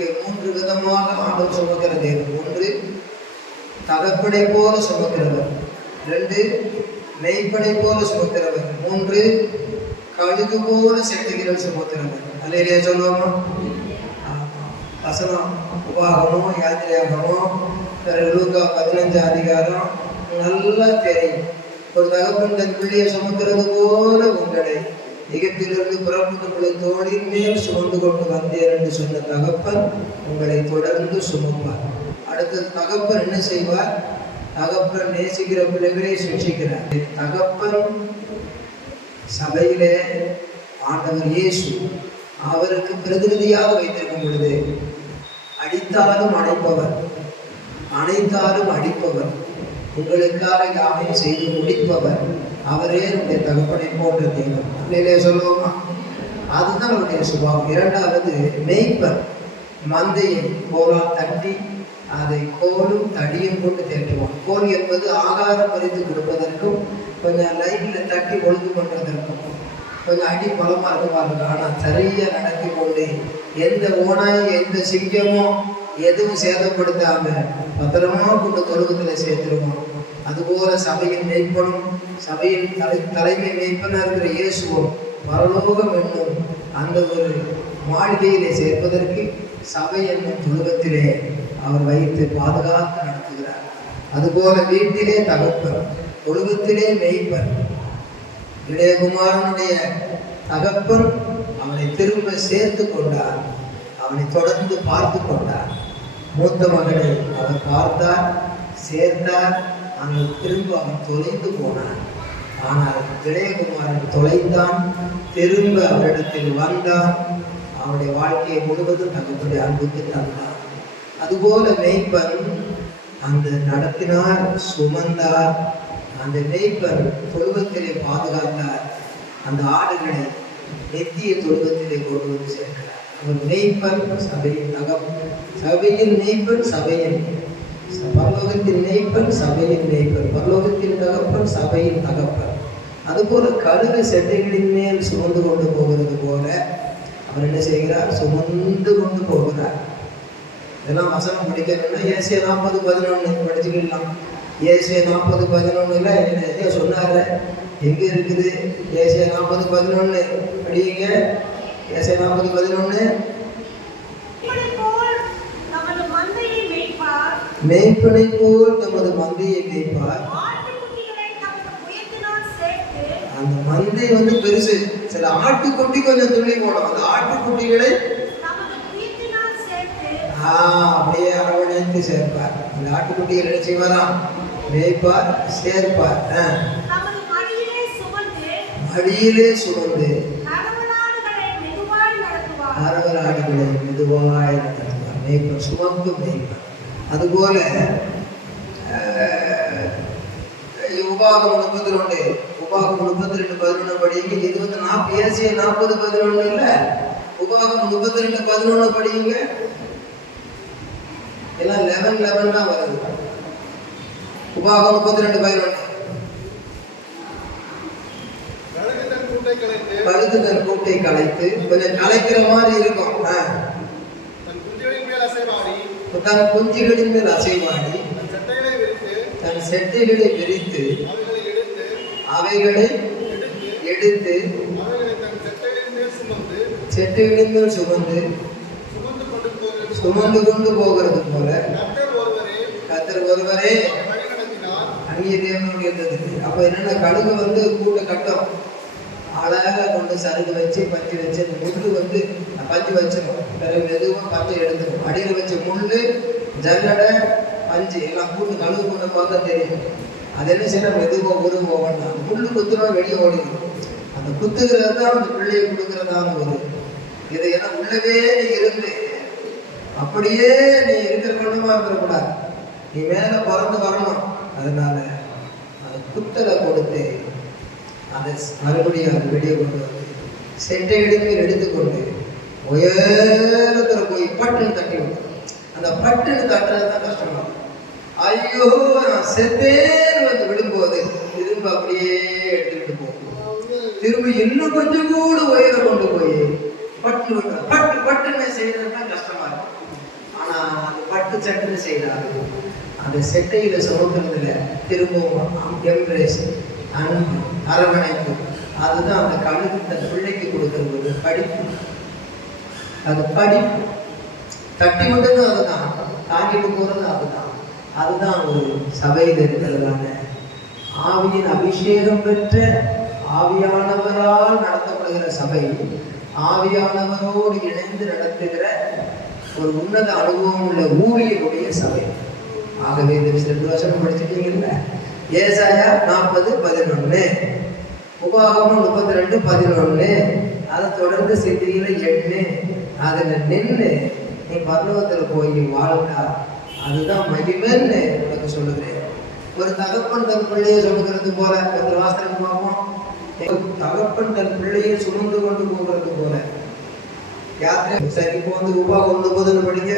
இங்கே மூன்று விதமாக ஆண்டவர் சுமக்கிற தேவன் ஒன்று தகப்படை போல சுமக்கிறவர். ரெண்டு மெய்ப்படை போல சுமக்கிறவர். மூன்று கழுகு போல சக்திகள் சுமக்கிறவர். அல்லையா சொல்லுவோமா? வசனம் உபாகமோ யாத்திரையாகமோ லூக்கா பதினஞ்சு அதிகாரம். நல்லா தெரியும். ஒரு தகப்பன் தன் பிள்ளையை சுமக்கிறது போல உங்களை எகிப்திலிருந்து புறப்பட்டு தோளின் மேல் சுமந்து கொண்டு வந்தேன் என்று சொன்ன தகப்பன் உங்களை தொடர்ந்து சுமப்பார். அடுத்த தகப்பன் என்ன செய்வார்? தகப்பன் நேசிக்கிற பிள்ளைகளை சிக்ஷிக்கிறார் தகப்பன் சபையிலே ஆண்டவர் இயேசு அவருக்கு பிரதிநிதியாக வைத்திருக்கும் பொழுது அடித்தாலும் அணைப்பவர் அணைத்தாலும் அடிப்பவர் உங்களுக்காக யாவையும் செய்து முடிப்பவர் அவரே நம்முடைய தகப்பனை போன்ற தெய்வம். இல்லையிலே சொல்லுவோமா? அதுதான் அவருடைய சுபாவம். இரண்டாவது மேய்ப்பர். மந்தையை கோலால் தட்டி அதை கோலும் தடியும் கொண்டு தேற்றுவோம் கோல் என்பது ஆகாரம் பறித்து கொடுப்பதற்கும் கொஞ்சம் லைட்டில் தட்டி ஒழுங்கு பண்ணுறதற்கும் கொஞ்சம் அடி பலமாக இருக்குவார்கள் ஆனால் சரியாக நடத்தி கொண்டு எந்த ஓனாயும் எந்த சிங்கமோ எதுவும் சேதப்படுத்தாமல் பத்திரமா கொண்டு தொழுகத்தில் சேர்த்துருவோம் அதுபோல சபையின் மேய்ப்பனும் சபையின் தலை தலைமை மேய்ப்பனாக இருக்கிற இயேசுவும் பரலோகம் என்னும் அந்த ஒரு மாளிகையிலே சேர்ப்பதற்கு சபை என்னும் தொழுகத்திலே அவர் வைத்து பாதுகாத்து நடத்துகிறார். அதுபோல வீட்டிலே தகப்பன் தொழுகத்திலே மெய்ப்பன் இளையகுமாரனுடைய தகப்பன் அவனை திரும்ப சேர்த்து கொண்டார். அவனை தொடர்ந்து பார்த்து கொண்டார். மூத்த மகனை அவர் பார்த்தார் சேர்த்தார். ஆனால் திரும்ப அவன் தொலைந்து போனான். ஆனால் இளையகுமாரன் தொலைந்தான் திரும்ப அவரிடத்தில் வந்தான். அவனுடைய வாழ்க்கையை முழுவதும் தங்களுடைய அன்புக்கு தந்தான். அதுபோல மெய்ப்பன் அந்த நடத்தினார் சுமந்தார். அந்த மெய்ப்பர் தொழுவத்திலே பாதுகாத்தார். அந்த ஆடுகளை நெத்திய தொழுவத்திலே கொண்டு வந்து சேர்க்கிறார். அவர் மெய்ப்பன் சபையின் நகம் சபையின் மெய்ப்பன் சபையின் பரலோகத்தின் மேய்ப்பன் சபையின் மேய்ப்பன் பரலோகத்தின் தகப்பன் சபையின் தகப்பன். அதுபோல கழுகு செட்டைகளின் மேல் சுமந்து கொண்டு போகிறது போல அவர் என்ன செய்கிறார்? சுமந்து கொண்டு போகிறார். இதெல்லாம் வசனம் படிக்கணும்னா ஏசிய நாற்பது பதினொன்று படிச்சுக்கலாம். ஏசிய நாற்பது பதினொன்றுல என்ன சொன்னார் எங்கே இருக்குது? ஏசிய நாற்பது பதினொன்று படியுங்க. ஏசிய நாற்பது பதினொன்று இப்படிப்போல் நமது மந்தையை மேய்ப்பார் மேய்ப்பனை போல் நமது மந்தையை மேய்ப்பார். அந்த மந்தை வந்து பெருசு. சில ஆட்டுக்குட்டி கொஞ்சம் துள்ளி போடும். அந்த ஆட்டுக்குட்டிகளை அப்படியே அரவணைத்து சேர்ப்பார். அந்த ஆட்டுக்குட்டிகள் என்ன செய்வாராம் மேய்ப்பார் சேர்ப்பார். மடியிலே சுமந்து ஆரவராடுகளை மெதுவாய் நடத்துவார். மேய்ப்பர் சுமந்து மேய்ப்பர். அதுபோல அஹ், உபாகம் முப்பத்தி ரெண்டு உபாகம் முப்பத்தி ரெண்டு பதினொன்று படிங்க இது வந்து நாற்பது ஏசிய நாற்பது பதினொன்று இல்லை உபாகம் முப்பத்தி ரெண்டு பதினொன்று படிங்க எல்லாம் லெவன் லெவன் தான் வருது உபாகம் முப்பத்தி ரெண்டு பதினொன்று தன் கூட்டை கலைத்து கொஞ்சம் கலைக்கிற மாதிரி இருக்கும் ஆ. தன் குஞ்சுகளின் மேல் அசைவாடி தன் குஞ்சுகளின் மேல் அசைவாடி தன் செட்டைகளை விரித்து அவைகளை எடுத்து சுமந்து செட்டைகளின் மேல் சுமந்து சுமந்து கொண்டு போகிறது போல கத்தர் ஒருவரே அந்நிய தேவனுடைய இருந்தது. அப்ப என்னன்னா கழுகு வந்து கூட்ட கட்டம் அழகாக கொண்டு சருகு வச்சு பற்றி வச்சு அந்த முள்ளு வந்து பஞ்சு வச்சிடும் பிறகு மெதுவாக பஞ்சை எடுத்துடும் அடியில் வச்ச முள்ளு ஜல்லடை பஞ்சு எல்லாம் கூட்டு கழுவு கொண்டு பார்த்தா தெரியும். அது என்ன செய்யணும்? மெதுவாக உருவ வேண்டாம் முள்ளு குத்துனா வெளியே ஓடிடும் அந்த குத்துக்கிறது தான் அந்த பிள்ளையை கொடுக்கறதான ஒரு இது. ஏன்னா உள்ளவே நீ இருந்து அப்படியே நீ இருக்கிற கொண்டுமா இருக்கக்கூடாது நீ மேலே பிறந்து வரணும். அதனால அந்த குத்தலை கொடுத்து அதை மறுபடியும் அது வெளியே கொண்டு வந்து செட்டை எடுத்து எடுத்துக்கொண்டு உயரத்தில் போய் பட்டுன்னு தட்டி விடும் அந்த பட்டுன்னு தட்டுறது தான் கஷ்டமா. ஐயோ நான் செத்தேன்னு வந்து விடும்போது திரும்ப அப்படியே எடுத்துக்கிட்டு போகும். திரும்ப இன்னும் கொஞ்சம் கூட உயரம் கொண்டு போய் பட்டு விட்டுற பட்டு பட்டுன்னு செய்யறது தான் கஷ்டமா இருக்கும் ஆனா அந்த பட்டு சட்டுன்னு செய்யறாரு அந்த செட்டையில சுமக்கிறதுல திரும்பவும் எம்ப்ரேஸ் அன்பு அரவணைப்பு. அதுதான் அந்த கழுத்து பிள்ளைக்கு கொடுக்கறது படிப்பு. அது படிப்பு. தட்டி விட்டதும் அதுதான் தாண்டிட்டு போறதும் அதுதான் அதுதான் ஒரு சபையில் இருக்கிறதான ஆவியின் அபிஷேகம் பெற்ற ஆவியானவரால் நடத்தப்படுகிற சபை. ஆவியானவரோடு இணைந்து நடத்துகிற ஒரு உன்னத அனுபவம் உள்ள ஊழியருடைய சபை. ஆகவே இந்த ரெண்டு வருஷம் படிச்சுட்டீங்கல்ல ஏசாயா நாற்பது பதினொன்று உபாகமம் முப்பத்தி ரெண்டு பதினொன்று அதை தொடர்ந்து சித்தியில எண்ணு அதில் நின்று நீ பர்வத்தில் போய் வாழ்ந்தா அதுதான் மகிமைன்னு உனக்கு சொல்லுகிறேன். ஒரு தகப்பன் தன் பிள்ளையை சுமக்கிறது போல ஒரு வாசனம் பார்ப்போம் தகப்பன் தன் பிள்ளையை சுமந்து கொண்டு போகிறது போல. யாத்திரை சரி இப்போ வந்து உபா கொண்டு போதுன்னு படிங்க.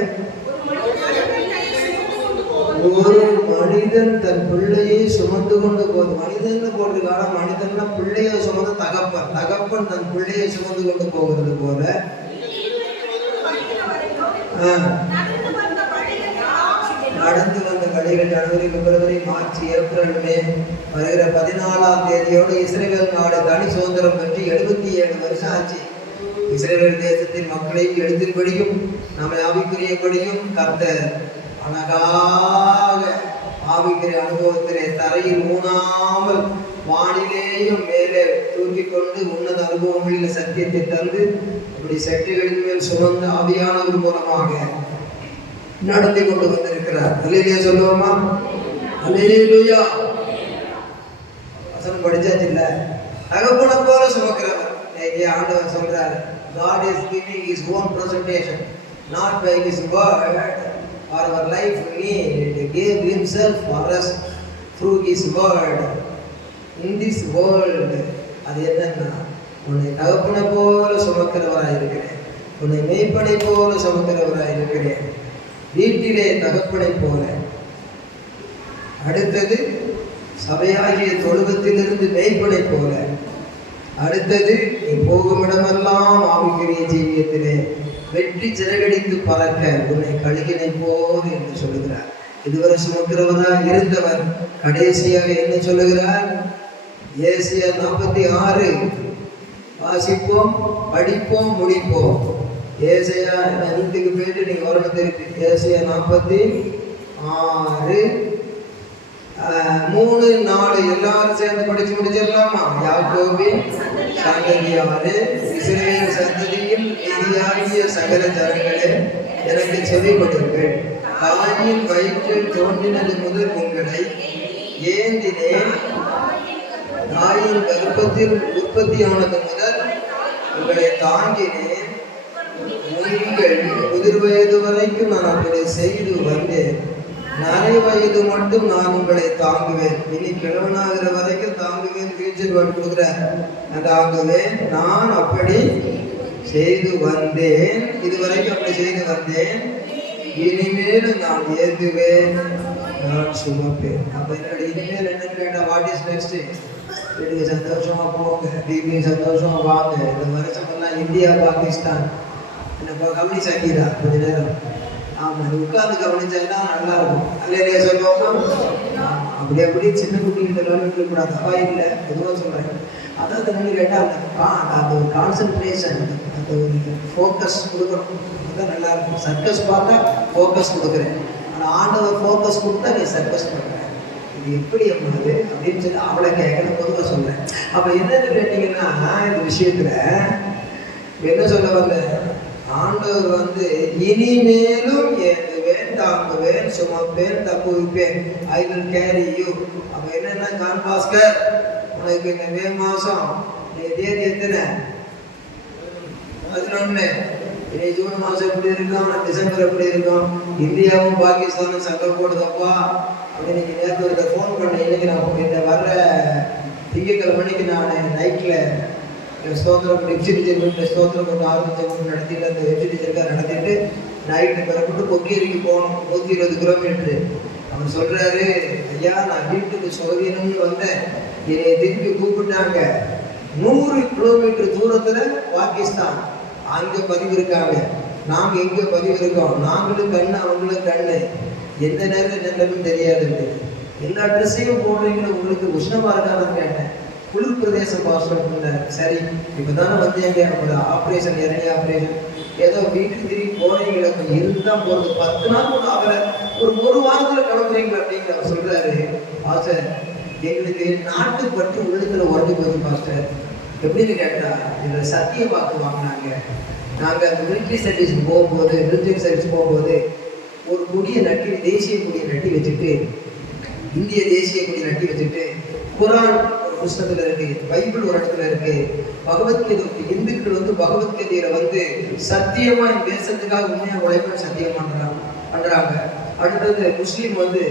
ஒரு மனிதன் தன் பிள்ளையை சுமந்து கொண்டு போகுது மனிதன் போட்டிருக்காங்க மனிதன்னா பிள்ளையை சுமந்து தகப்பன் தகப்பன் தன் பிள்ளையை சுமந்து கொண்டு போகிறது போல நடந்து வந்த வழிகளை ஜனவரி பிப்ரவரி மார்ச் ஏப்ரல் மே வருகிற பதினாலாம் தேதியோடு இஸ்ரேல் நாடு தனி சுதந்திரம் பெற்று எழுபத்தி ஏழு வருஷம் ஆச்சு. இஸ்ரேல் தேசத்தின் மக்களை எழுத்தின்படியும் நம்மை ஆவிக்குரியபடியும் கத்த அழகாக ஆவிக்குரிய அனுபவத்திலே தரையில் ஊனாமல் வானிலேயும் மேலே தூக்கி கொண்டு உன்னத அனுபவங்களில் சத்தியத்தை தந்து அப்படி சக்திகளின் மேல் சுமந்த ஆவியானவர் மூலமாக நடத்தி கொண்டு வந்திருக்கிறார். அலையிலே சொல்லுவோமா? அலையிலுயா வசனம் படிச்சாச்சு இல்ல? தகப்பன போல சுமக்கிறவர். இங்கே ஆண்டவர் சொல்றாரு God is giving his own presentation not by his word. Or our life need gave himself for us through his word. In this world அது என்னன்னா உன்னை தகப்பனை போல சுமக்கிறவராக இருக்கிறேன் உன்னை மெய்ப்பனை போல சுமக்கிறவராக இருக்கிறேன் வீட்டிலே தகப்பனை போல. அடுத்தது சபையாகிய தொழுகத்திலிருந்து மெய்ப்பனை போல. அடுத்தது நீ போகும் இடமெல்லாம் ஆவிக்குரிய ஜீவியத்திலே வெற்றி சிறகடித்து பறக்க உன்னை கழுகினை போது என்று சொல்லுகிறார். இதுவரை சுமக்கிறவராக இருந்தவர் கடைசியாக என்ன சொல்லுகிறார்? ஏசியா நாற்பத்தி ஆறு. வாசிப்போம் படிப்போம் முடிப்போம். ஏசையா நான் போயிட்டு நீங்க வரணும் திருப்பி. ஏசையா நாற்பத்தி ஆறு. ஆஹ், மூணு நாலு. எல்லாரும் சேர்ந்து படிச்சு முடிச்சிடலாமா? யாக்கோபின் சந்ததியாரு இஸ்ரவேல் சந்ததியில் எதிராகிய சகல ஜனங்களே எனக்கு செவிப்படுங்கள் தாயின் வயிற்றில் தோன்றினது முதல் உங்களை. ஏந்தினேன். தாயின் கருப்பத்தில் உற்பத்தியானது முதல் உங்களை தாங்கினேன். நீங்கள் முதிர் வயது வரைக்கும் நான் அப்படி செய்து வந்தேன். நரை வயது மட்டும் நான் உங்களை தாங்குவேன். இனி கிழவனாகிற வரைக்கும் தாங்குவேன் ஃபியூச்சர் வேர்டு கொடுக்குற தாங்குவேன் நான் அப்படி செய்து வந்தேன். இதுவரைக்கும் அப்படி செய்து வந்தேன். இனிமேலும் நான் ஏந்துவேன். நான் சுமப்பேன். அப்ப என்னோட இனிமேல் என்னன்னு கேட்டால் வாட் இஸ் நெக்ஸ்ட் வீட்டுக்கு சந்தோஷமா போங்க டிவி சந்தோஷமா வாங்க இந்த மாதிரி எல்லாம் இந்தியா பாகிஸ்தான். என்ன கவனிச்சாக்கீரா கொஞ்ச நேரம். ஆமாம் நீ உட்கார்ந்து கவனிச்சா நல்லா இருக்கும். அல்லையா சொல்லுவோமா ஆமா, அப்படி அப்படியே சின்ன குட்டிகிட்ட விளையாட்டு கூட தப்பா இல்லை. எதுவும் சொல்றேன். அதான் தண்ணி கேட்டா அந்த அந்த ஒரு கான்சென்ட்ரேஷன் அந்த ஒரு ஃபோக்கஸ் கொடுக்கணும். அதுதான் நல்லா இருக்கும். சர்க்கஸ் பார்த்தா ஃபோக்கஸ் கொடுக்குறேன். ஆனால் ஆண்டவர் ஃபோக்கஸ் கொடுத்தா நீ சர்க்கஸ் பண்ணுறேன் இது எப்படி அம்மாது? அப்படின்னு சொல்லி அவளை கேட்கணும் பொதுவாக சொல்றேன். அப்போ என்னன்னு கேட்டீங்கன்னா இந்த விஷயத்துல என்ன சொல்ல வந்த? ஆண்டவர் வந்து இனிமேலும் ஏந்துவேன் தாங்குவேன் சுமப்பேன் தப்புவிப்பேன் ஐ வில் கேரி யூ அப்போ என்னன்னா கான் பாஸ்கர் உனக்கு இந்த மே மாசம் தேதி எத்தனை? பதினொன்று இனி ஜூன் மாதம் எப்படி இருக்கும் டிசம்பர் எப்படி இருக்கும்? இந்தியாவும் பாகிஸ்தானும் சண்டை போடுதப்பா. இன்னைக்கு நீங்க நேற்று ஒரு ஃபோன் பண்ணேன் இன்னைக்கு நான் இந்த வர்ற திங்கக்கிழமைக்கு நான் நைட்டில் ஸ்தோத்திரம் வெப்சி டீச்சர் ஸ்தோத்திரம் கொண்டு ஆரம்பிச்சவங்க நடத்திட்டு அந்த வெப்சி டீச்சருக்காக நடத்திட்டு நைட்டு பிறப்பிட்டு கொக்கேரிக்கு போகணும் நூற்றி இருபது கிலோமீட்டரு அவர் சொல்கிறாரு ஐயா நான் வீட்டுக்கு சோதியணும்னு வந்தேன். என்னை திருப்பி கூப்பிட்டாங்க. நூறு கிலோமீட்டர் தூரத்தில் பாகிஸ்தான். அங்க பதிவு இருக்காங்க. நாங்க எங்க பதிவு இருக்கோம்? நாங்களும் கண்ணு அவங்களும் கண்ணு. எந்த நேரம் என்னன்னு தெரியாது. எல்லா ட்ரெஸ்ஸையும் போடுறீங்களா? உங்களுக்கு உஷ்ணமா இருக்காதுன்னு கேட்டேன். குளிர் பிரதேச பாஸ்டர் சரி இப்பதானே வந்தீங்க. ஒரு ஆப்ரேஷன் இறங்கி ஆப்ரேஷன் ஏதோ வீட்டுக்கு திரும்பி போறீங்களா? கொஞ்சம் இருந்தா போறது பத்து நாள் கூட ஆகல. ஒரு ஒரு வாரத்துல கிளம்புறீங்களா அப்படிங்கிற அவர் சொல்றாரு. பாஸ்டர் எங்களுக்கு நாட்டு பற்று உள்ளத்துல உடஞ்சு போச்சு பாஸ்டர். எப்படின்னு கேட்டால் இதில் சத்திய பார்த்து வாங்கினாங்க. நாங்கள் அந்த மிலிட்ரி சர்வீஸ் போகும்போது மிலிட்ரி சர்வீஸ் போகும்போது ஒரு கொடியை நட்டி தேசிய கொடியை நட்டி வச்சுட்டு இந்திய தேசிய கொடியை நட்டி வச்சுட்டு குரான் ஒரு புஸ்தகத்தில் இருக்கு பைபிள் ஒரு இடத்துல இருக்கு. பகவத்கீதை இந்துக்கள் வந்து பகவத்கீதையில வந்து சத்தியமா இந்த தேசத்துக்காக உண்மையாக உழைப்பு சத்தியமாக பண்றாங்க. அடுத்தது முஸ்லீம் வந்து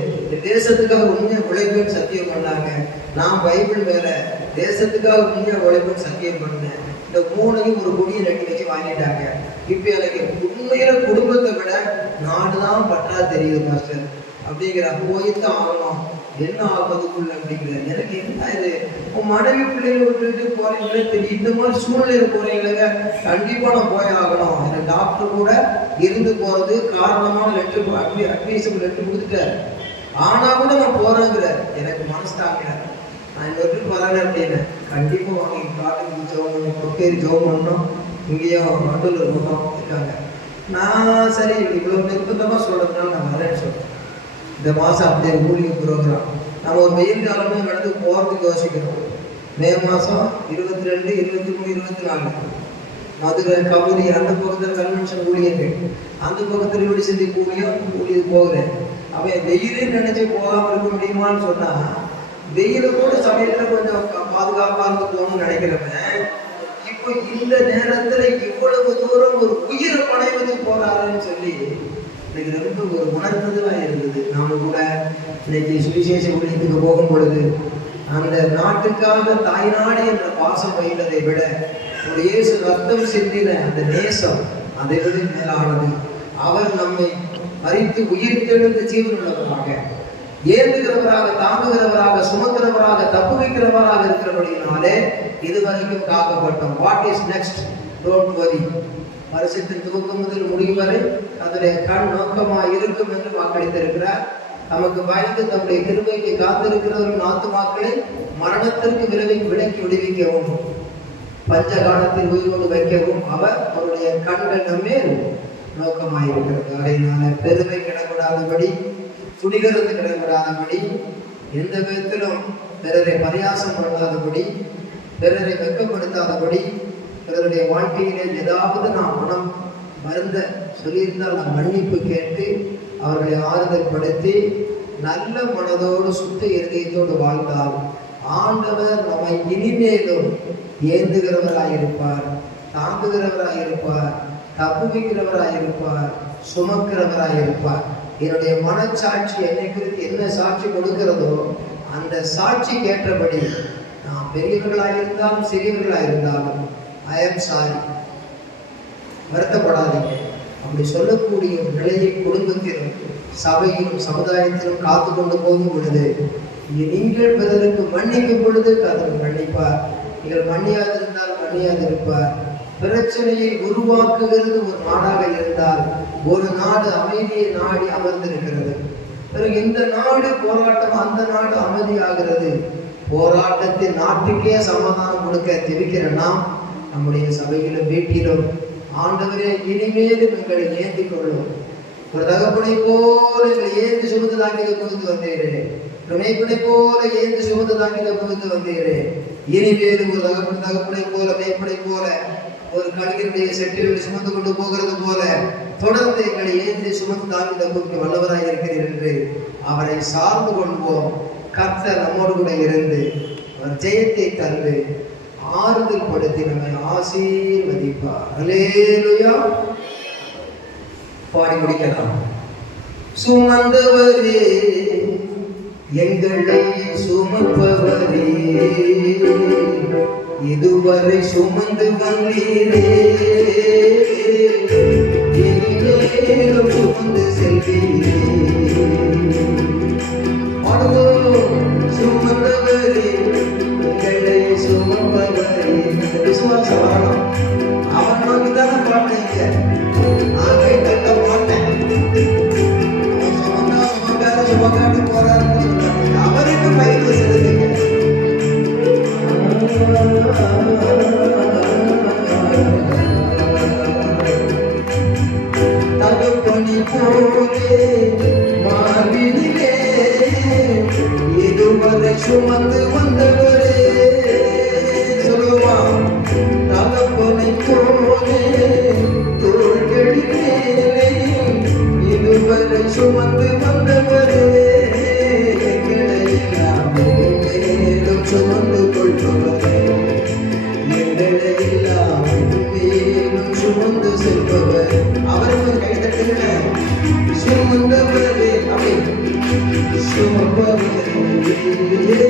தேசத்துக்காக உண்மையாக உழைப்புன்னு சத்தியம் பண்ணாங்க. நான் பைபிள் வேற தேசத்துக்காக உண்மையாக உழைப்புன்னு சத்தியம் பண்ணேன். இந்த மூணையும் ஒரு கொடியை ரெண்டு வச்சு வாங்கிட்டாங்க. இப்போ எனக்கு உண்மையில குடும்பத்தை விட நாடுதான் பற்றா தெரியுது மாஸ்டர். அப்படிங்கிற போய்த்தான் ஆகணும். என்ன ஆபத்துக்குள்ள அப்படிங்கிற எனக்கு என்ன இது? உன் மனைவி பிள்ளைகளை விட்டுட்டு போறீங்களே தெரியும் இந்த மாதிரி சூழ்நிலை போறீங்களே கண்டிப்பா நான் போய் ஆகணும். எனக்கு டாக்டர் கூட இருந்து போறது காரணமான லெட்டர் அட்வி அட்வைஸுக்கு லெட்டர் கொடுத்துட்டாரு. ஆனா கூட நான் போறேங்கிறார் எனக்கு மனசு தாக்கல நான் இந்த வீட்டுக்கு வரேன் அப்படின்னு கண்டிப்பா வாங்க காட்டுக்கு ஜோம் பண்ணும் கொக்கேரி ஜோம் பண்ணணும் இங்கேயும் வண்டலூர் மட்டும் இருக்காங்க. நான் சரி இவ்வளவு நிர்பந்தமா சொல்றதுனால இந்த மாதம் அப்படியே மூலிகை ப்ரோக்ராம். நம்ம ஒரு வெயில் காலமும் நடந்து போகிறதுக்கு யோசிக்கிறோம் மே மாதம் இருபத்தி ரெண்டு இருபத்தி மூணு இருபத்தி நாலு. மதுரை கபூரி அந்த பக்கத்தில் கன்வென்ஷன் ஊழியர்கள் அந்த பக்கத்தில் இப்படி செஞ்சு ஊழியம் ஊழியது போகிறேன். அவன் வெயிலே நினைச்சு போகாமல் இருக்க முடியுமான்னு சொன்னா வெயில கூட சமயத்தில் கொஞ்சம் பாதுகாப்பாக இருக்கணும்னு நினைக்கிறவன் இப்போ இந்த நேரத்தில் இவ்வளவு தூரம் ஒரு உயிரை வச்சு போறாருன்னு சொல்லி எனக்கு ரொம்ப ஒரு உணர்ந்ததுவா இருந்தது. நாம கூட இன்னைக்கு சுவிசேஷ ஊழியத்துக்கு போகும் பொழுது அந்த நாட்டுக்காக தாய்நாடு என்ற பாசம் வைத்ததை விட ஒரு இயேசு ரத்தம் சிந்தின அந்த நேசம் அதை விட மேலானது? அவர் நம்மை மறித்து உயிர்த்தெழுந்த ஜீவனுள்ளவராக ஏந்துகிறவராக தாங்குகிறவராக சுமக்கிறவராக தப்பு வைக்கிறவராக இருக்கிறபடினாலே இதுவரைக்கும் காக்கப்பட்டோம் what is next don't worry வருஷத்தின் துவக்கம் முதல் முடியும் வரை அதனுடைய கண் நோக்கமாக இருக்கும் என்று வாக்களித்திருக்கிறார். நமக்கு பயந்து தம்முடைய ஒரு காத்திருக்கிறவர்கள் ஆத்துமாக்களை மரணத்திற்கு விரைவி விலக்கி விடுவிக்கவும் பஞ்ச காலத்தில் உயிரோடு வைக்கவும் அவர் அவருடைய கண்கள் நம்மே நோக்கமாயிருக்கிறது அதனால பெருமை கிடக்கூடாதபடி துணிகரத்து கிடக்கூடாதபடி எந்த விதத்திலும் பிறரை பரியாசம் பண்ணாதபடி பிறரை வெக்கப்படுத்தாதபடி பிறருடைய வாழ்க்கையிலே ஏதாவது நாம் மனம் மருந்த சொல்லியிருந்தால் நாம் மன்னிப்பு கேட்டு அவர்களை ஆறுதல் படுத்தி நல்ல மனதோடு சுத்த இருதயத்தோடு வாழ்ந்தால் ஆண்டவர் நம்மை இனிமேலும் ஏந்துகிறவராயிருப்பார் தாங்குகிறவராயிருப்பார் தப்புவிக்கிறவராயிருப்பார் சுமக்கிறவராயிருப்பார். என்னுடைய மனச்சாட்சி என்னை குறித்து என்ன சாட்சி கொடுக்கிறதோ அந்த சாட்சிக்கு ஏற்றபடி நாம் பெரியவர்களாக இருந்தாலும் சிறியவர்களாக இருந்தாலும் ஐ ஆம் சாரி வருத்தப்படாதீங்க. அப்படி சொல்லக்கூடிய ஒரு நிலையை குடும்பத்திலும் சபையிலும் சமுதாயத்திலும் காத்து கொண்டு போகும் பொழுது நீங்கள் பிறருக்கு மன்னிக்கும் பொழுது கதவு மன்னிப்பார். நீங்கள் மன்னியாதிருந்தால் மன்னியாதிருப்பார். பிரச்சனையை உருவாக்குகிறது ஒரு நாடாக இருந்தால் ஒரு நாடு அமைதியை நாடி அமர்ந்திருக்கிறது. பிறகு இந்த நாடு போராட்டம் அந்த நாடு அமைதியாகிறது. போராட்டத்தின் நாட்டுக்கே சமாதானம் கொடுக்க தெரிவிக்கிற நாம் நம்முடைய சபையிலும் வீட்டிலும் ஆண்டவரே இனிமேலும் எங்களை ஏந்தி கொள்ளும் ஒரு தகப்பனை போல எங்களை ஏந்தி சுமந்து தாங்கித புகுந்து வந்தீரே. துணைப்பனை போல ஏந்தி சுமந்து தாங்கித புகுந்து வந்தீரே. இனிமேலும் ஒரு தகப்பன் தகப்பனை போல மேற்படை போல ஒரு கலைஞருடைய செட்டில் சுமந்து கொண்டு போகிறது போல தொடர்ந்து எங்களை ஏந்தி சுமந்து தாங்கி தப்புக்கு வல்லவராக இருக்கிறீர் என்று அவரை சார்ந்து கொள்வோம். கர்த்தர் நம்மோடு கூட இருந்து அவர் ஜெயத்தை தந்து ஆறுதல் படுத்தி நம்மை ஆசீர்வதிப்பார். அலேலுயா பாடி முடிக்கலாம். சுமந்தவரே எங்களை சுமப்பவரே இதுவரை சுமந்து வந்தீரே. சுமந்து வந்தவரே. சொல்லுமா தகப்பனை போலே. தோள்களின் இதுவரை சுமந்து வந்த சுமந்தவரே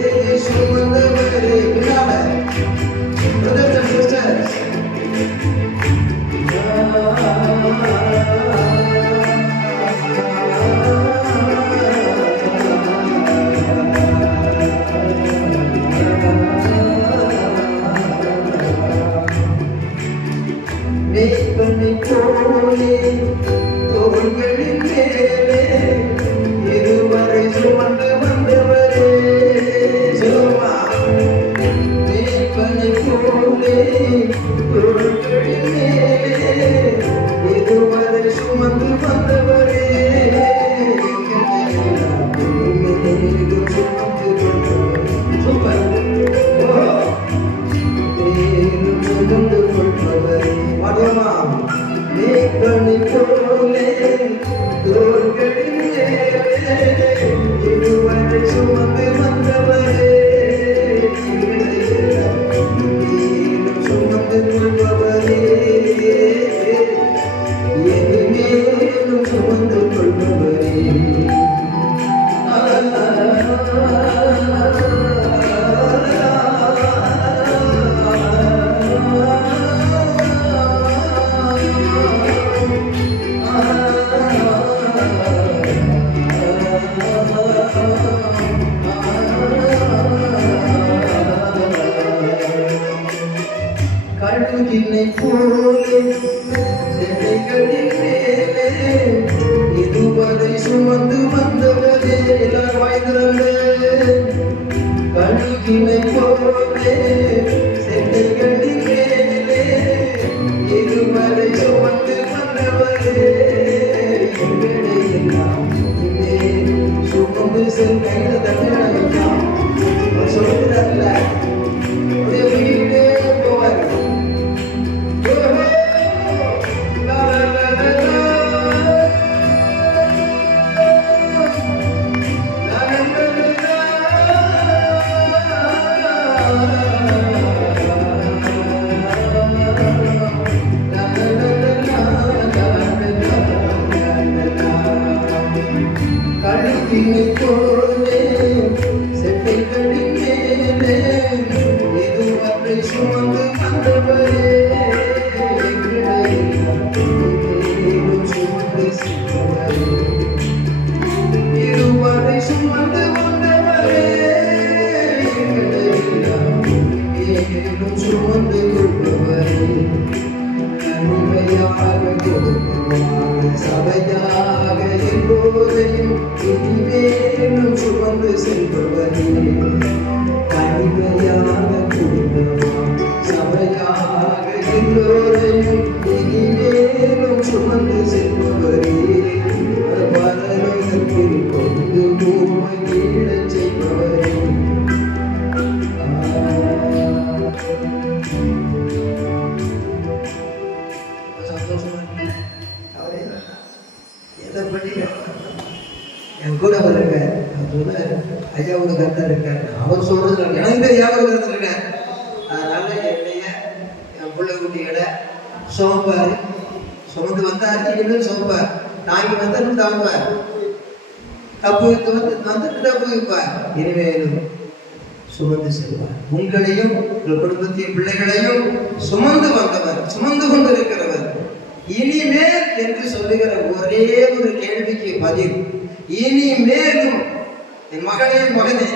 என் வருங்க அவர் சொல்றாரு, ஐயா ஒரு கருத்தா இருக்காரு. அவர் சொல்றது எனக்கு ஐயா ஒரு கருத்து இருக்கேன். அதனால என்னைய என் பிள்ளை குட்டிகளை சோம்பார். சுமந்து வந்தா அடிக்கணும் சோம்பார். தாங்கி வந்தாலும் தாங்குவார். தப்பு வந்து வந்துட்டு தப்பு வைப்பார். இனிமேலும் சுமந்து செல்வார். உங்களையும் உங்கள் குடும்பத்தின் பிள்ளைகளையும் சுமந்து வந்தவர் சுமந்து கொண்டிருக்கிறவர். இனிமேல் என்று சொல்லுகிற ஒரே ஒரு கேள்விக்கு பதில் இனிமேலும் என் மகளே மகனே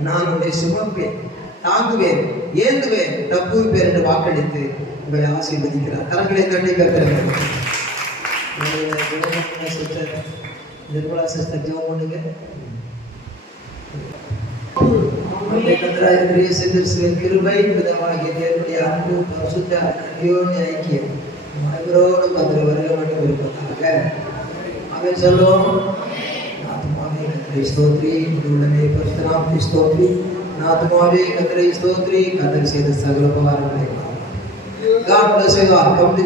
நான் உன்னை சுமப்பேன் தாங்குவேன் ஏந்துவேன். தப்புவிப்பேன் என்று வாக்களித்து உங்களை ஆசீர்வதிக்கிறார். கரங்களை தட்டி கத்துறேன் சிஸ்டர் நிர்மலா சிஸ்டர் ஜோம் பண்ணுங்க கிருபை பிதாவாகிய தேவனுடைய அன்பு பரிசுத்த அந்யோன்ய ஐக்கியம் அனைவரோடும் அதில் வருக வேண்டும் இருப்பதாக அவன் சொல்லுவோம் स्तोत्री डूलने परशुराम स्तोत्री नाथमारे कतर स्तोत्री, कतर से सगल Pawar God bless you all. Come to